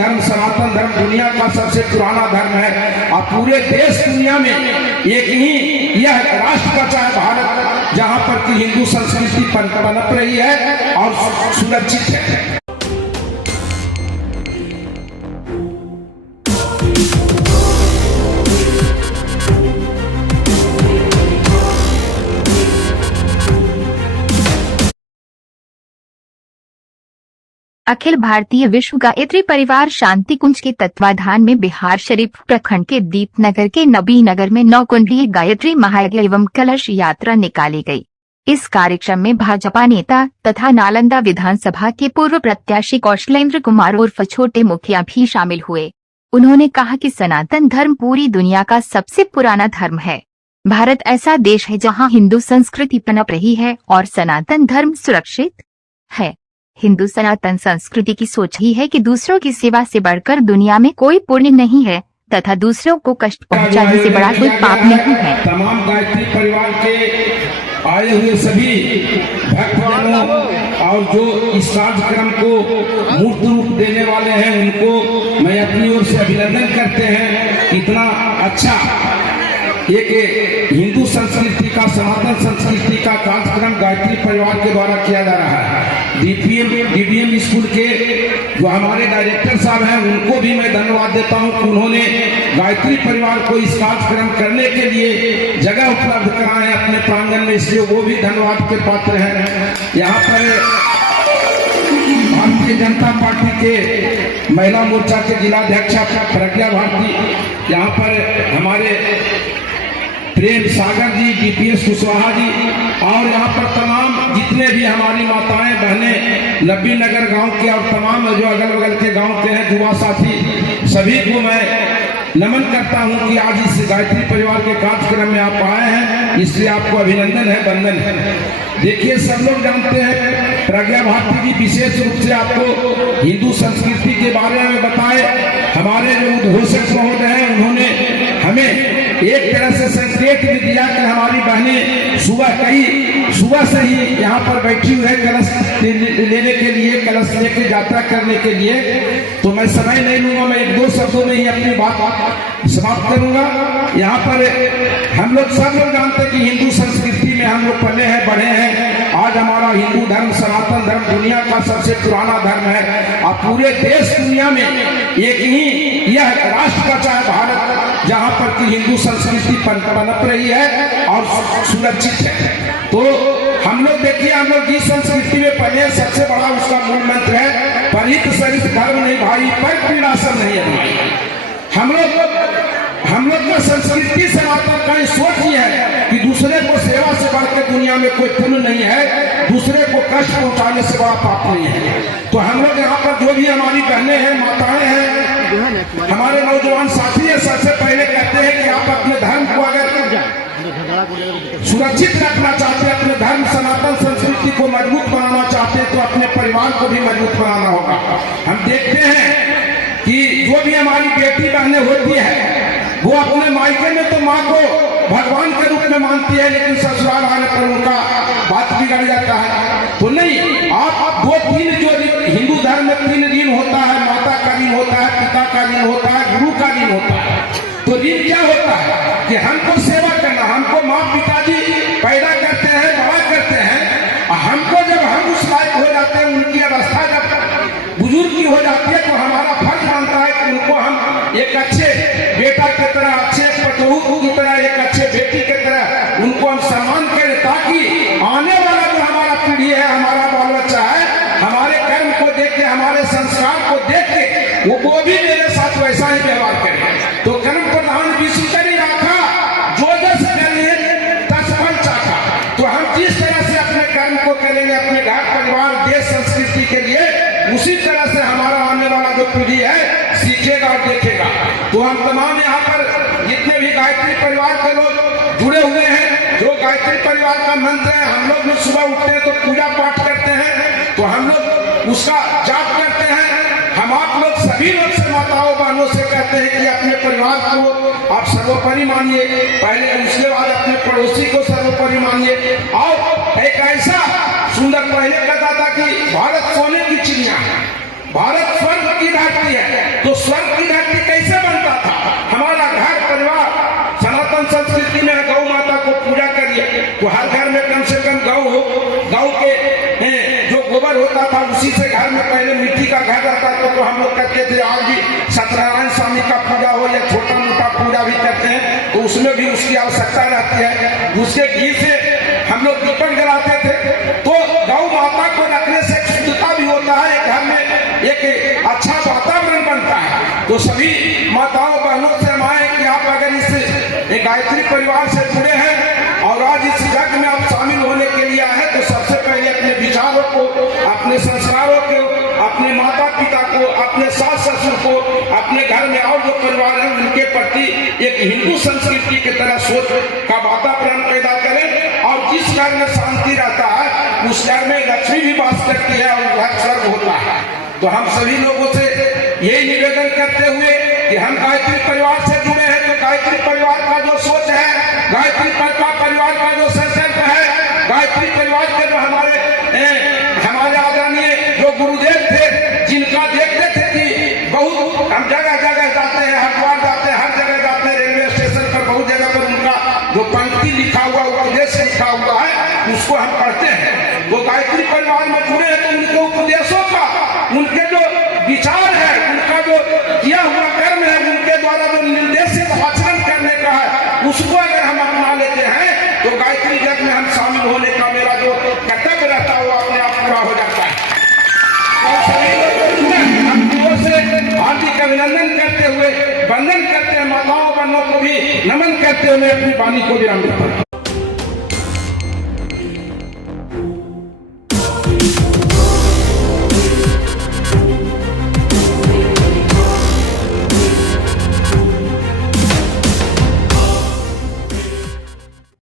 धर्म सनातन धर्म दुनिया का सबसे पुराना धर्म है और पूरे देश दुनिया में एक ही यह राष्ट्र बचा है भारत, जहाँ पर की हिंदू संस्कृति पनप रही है और सुरक्षित है। अखिल भारतीय विश्व गायत्री परिवार शांति कुंज के तत्वाधान में बिहार शरीफ प्रखंड के दीपनगर के नबीनगर में 9 कुंडलीय गायत्री महायज्ञ एवं कलश यात्रा निकाली गई। इस कार्यक्रम में भाजपा नेता तथा नालंदा विधानसभा के पूर्व प्रत्याशी कौशलेंद्र कुमार उर्फ छोटे मुखिया भी शामिल हुए। उन्होंने कहा कि सनातन धर्म पूरी दुनिया का सबसे पुराना धर्म है। भारत ऐसा देश है जहां हिंदू संस्कृति पनप रही है और सनातन धर्म सुरक्षित है। हिंदू सनातन संस्कृति की सोच ही है कि दूसरों की सेवा से बढ़कर दुनिया में कोई पुण्य नहीं है तथा दूसरों को कष्ट पहुंचाने से बड़ा कोई पाप नहीं है। तमाम गायत्री परिवार के आए हुए सभी भक्तजनों और जो इस कार्यक्रम को मूर्त रूप देने वाले हैं उनको मैं अपनी ओर से अभिनंदन करते हैं। इतना अच्छा एक हिंदू संस्कृति का सनातन संस्कृति का कार्यक्रम गायत्री परिवार के द्वारा किया जा रहा है। डीबीएम स्कूल के जो हमारे डायरेक्टर साहब हैं उनको भी मैं धन्यवाद देता हूं कि उन्होंने गायत्री परिवार को इस कार्यक्रम करने के लिए जगह उपलब्ध कराए हैं अपने प्रांगण में, इसलिए वो भी धन्यवाद के पात्र हैं। यहाँ पर भारतीय जनता पार्टी के महिला मोर्चा के जिलाध्यक्ष प्रज्ञा भारती, यहाँ पर हमारे प्रेम सागर जी, डीपीएस कुशवाहा जी और यहाँ पर तमाम जितने भी हमारी माताएं बहनें नबीनगर गांव के और तमाम जो अगल बगल के गांव के हैं युवा साथी, सभी को मैं नमन करता हूं कि आज इस गायत्री परिवार के कार्यक्रम में आप आए हैं, इसलिए आपको अभिनंदन है, वंदन है। देखिए सब लोग जानते हैं प्रज्ञा भारती जी विशेष रूप से आपको हिंदू संस्कृति के बारे में बताए। हमारे जो उद्घोषक महोदय हैं उन्होंने हमें एक तरह से संकेत भी दिया कि हमारी बहनें सुबह से ही यहाँ पर बैठी हुई है कलश लेने के लिए, कलश लेके यात्रा करने के लिए। तो मैं समय नहीं लूंगा, मैं 1-2 शब्दों में ही अपनी बात समाप्त करूंगा। यहाँ पर हम लोग सब लोग जानते हैं कि हिंदू संस्कृति में हम लोग पले हैं, बढ़े हैं। आज हमारा हिंदू धर्म सनातन धर्म दुनिया का सबसे पुराना धर्म है और पूरे देश दुनिया में एक ही यह राष्ट्र बचा है भारत, जहाँ पर की हिंदू संस्कृति पनप रही है और सुरक्षित है। तो हम लोग देखिए, हम लोग जिस संस्कृति में पले सबसे बड़ा उसका मूल मंत्र है परित सरित धर्म नहीं भाई, पर पीड़ासन नहीं है। हम लोग का संस्कृति सनातन का सोच ही है कि दूसरे को सेवा से बढ़ के दुनिया में कोई पुण्य नहीं है, दूसरे को कष्ट पहुंचाने से बड़ा पाप नहीं है। तो हम लोग यहाँ पर जो भी हमारी बहनें हैं, माताएं हैं, हमारे नौजवान साथी है, सबसे पहले कहते हैं कि आप अपने धर्म को अगर सुरक्षित रखना चाहते हैं, अपने धर्म सनातन संस्कृति को मजबूत बनाना चाहते हैं, तो अपने परिवार को भी मजबूत बनाना होगा। हम देखते हैं कि जो भी हमारी बेटी बहनें होती है वो अपने मायके में तो माँ को भगवान के रूप में मानती है, लेकिन ससुराल आने पर उनका बात बिगड़ जाता है। तो नहीं, आप 2-3 जो हिंदू धर्म में 3 ऋण होता है, माता का ऋण होता है, पिता का ऋण होता है, गुरु का ऋण होता है। तो ऋण क्या होता है कि हमको सेवा करना, हमको माँ पिताजी पैदा करते हैं, बड़ा करते हैं, और हमको जब हम उस लायक हो जाते हैं, उनकी अवस्था जब बुजुर्ग की हो जाती है, तो हमारा फर्ज बनता है कि उनको हम एक अच्छे बेटा की तरह, अच्छे पतोहू की तरह, एक अच्छे बेटी की तरह उनको हम सम्मान करें, ताकि आने वाला जो हमारा पीढ़ी है, हमारा बाल बच्चा है, हमारे कर्म को देख के, हमारे संस्कार को देख के वो भी मेरे साथ वैसा ही व्यवहार करे। तो कर्म प्रधान विश्व करी राखा, जो जस करे तस फल चाखा। तो हम जिस तरह से अपने कर्म को करेंगे अपने घर परिवार देश संस्कृति के लिए, उसी तरह से हमारा आने वाला जो पीढ़ी है सीखेगा और देखेगा। तो हम तमाम यहाँ पर जितने भी गायत्री परिवार के लोग जुड़े हुए हैं, जो गायत्री परिवार का मंत्र है, हम लोग भी सुबह उठते हैं तो पूजा पाठ करते हैं, तो हम लोग उसका जाप करते हैं। हम आप लोग सभी लोग से माताओं बहनों से कहते हैं कि अपने परिवार को आप सर्वोपरि मानिए, पहले उसके बाद अपने पड़ोसी को सर्वोपरि मानिए। और एक ऐसा सुंदर पहले कहता था कि भारत सोने की चिड़िया है, भारत स्वर्ग की धरती है, तो हम लोग करते थे, आज भी सत्यनारायण स्वामी का पूजा हो या छोटा मोटा पूजा भी करते हैं तो उसमें भी उसकी आवश्यकता रहती है। उसके घी से हम लोग दीपक जलाते थे। तो गौ माता को रखने से शुद्धता भी होता है, घर में एक अच्छा वातावरण बनता है। तो सभी माताओं बहनों से माए कि आप अगर इस गायत्री परिवार से जुड़े हैं और आज इस यज्ञ में आप शामिल होने के लिए आए हैं, तो सबसे पहले अपने विचारों को, अपने संस्कारों को, अपने माता पिता को, अपने सास ससुर को, अपने घर में और जो परिवार है उनके प्रति एक हिंदू संस्कृति की तरह सोच का वातावरण पैदा करें। और जिस घर में शांति रहता है उस घर में लक्ष्मी भी वास करती है और घर स्वर्ग होता है। तो हम सभी लोगों से यही निवेदन करते हुए कि हम गायत्री परिवार से जुड़े हैं, तो गायत्री परिवार का जो सोच है, गायत्री परिवार का जो संकल्प है, गायत्री परिवार के जो हमारे आदरणीय जो गुरुदेव थे, जिनका देखते थे कि बहुत हम जगह जगह जाते हैं, हरिद्वार जाते हैं, हर जगह जाते हैं, रेलवे स्टेशन पर बहुत जगह पर उनका जो पंक्ति लिखा हुआ, उपदेश लिखा हुआ है, उसको हम पढ़ते हैं। वो गायत्री परिवार में जुड़े हैं तो उनके उपदेशों का, उनके जो विचार है, उनका जो किया हुआ कर्म है, उनके द्वारा जो निर्देशित आचरण करने का है, उसको अगर हम अपना लेते हैं तो गायत्री यज्ञ में हम शामिल होने का मेरा जो कर्तव्य रहता है वो अपने आप पूरा हो जाता है। तो सभी लोग हम दिलों से हार्दिक अभिनंदन करते हुए वंदन करते हैं, माताओं बहनों को भी नमन करते हुए मैं अपनी वाणी को विराम देता हूं।